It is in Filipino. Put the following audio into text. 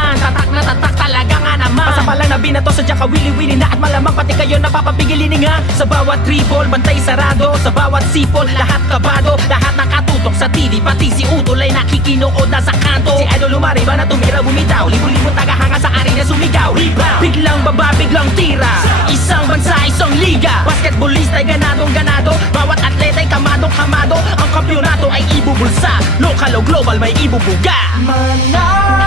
naman, tatak na tatak talaga nga naman. Pasapa lang na binato, sadya ka wili-wili na. At malamang pati kayo napapapigilin nga. Sa bawat dribble, bantay sarado. Sa bawat sipol, lahat kabado. Lahat nakatutok sa TV, pati si Utol ay nakikinood na sa kanto. Si Idol lumariba na tumira bumitaw. Libo-libo tagahanga sa arena sumigaw. Biglang baba, biglang tira. Isang bansa, isang liga. Basketballista ay ganadong ganado. Bawat atleta ay kamadong kamado. Ang kampyonato ay ibubulsa. Lokal o global may ibubuga. Manalo